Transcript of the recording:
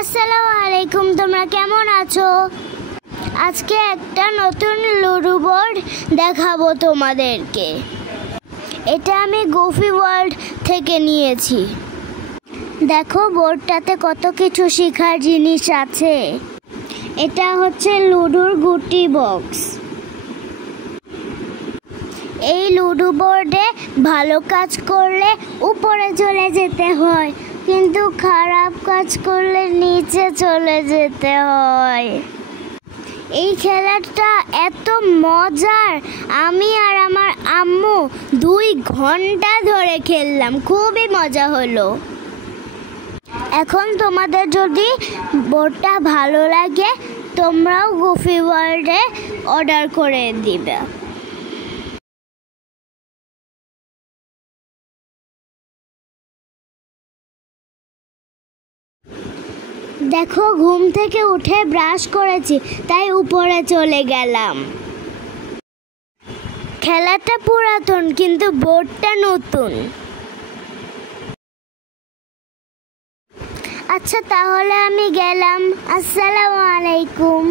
আসসালামু আলাইকুম, তোমরা কেমন আছো? আজকে একটা নতুন লুডো বোর্ড দেখাবো তোমাদেরকে। এটা আমি গুফি ওয়ার্ল্ড থেকে নিয়েছি। দেখো বোর্ডটাতে কত কিছু শেখার জিনিস আছে। এটা হচ্ছে লুডোর গুটি বক্স। এই লুডো বোর্ডে ভালো কাজ করলে উপরে চলে যেতে হয়, কিন্তু খারাপ কাজ করলে নিচে চলে যেতে হয়। এই খেলাটা এত মজার, আমি আর আমার আম্মু 2 ঘন্টা ধরে খেললাম, খুবই মজা হলো। এখন তোমাদের যদি বোর্ডটা ভালো লাগে তোমরাও গুফি ওয়ার্ল্ডে অর্ডার করে দিবে। দেখো ঘুম থেকে উঠে ব্রাশ করেছি, তাই উপরে চলে গেলাম। খেলাটা পুরাতন কিন্তু বোর্ডটা নতুন। আচ্ছা তাহলে আমি গেলাম। আসসালামু আলাইকুম।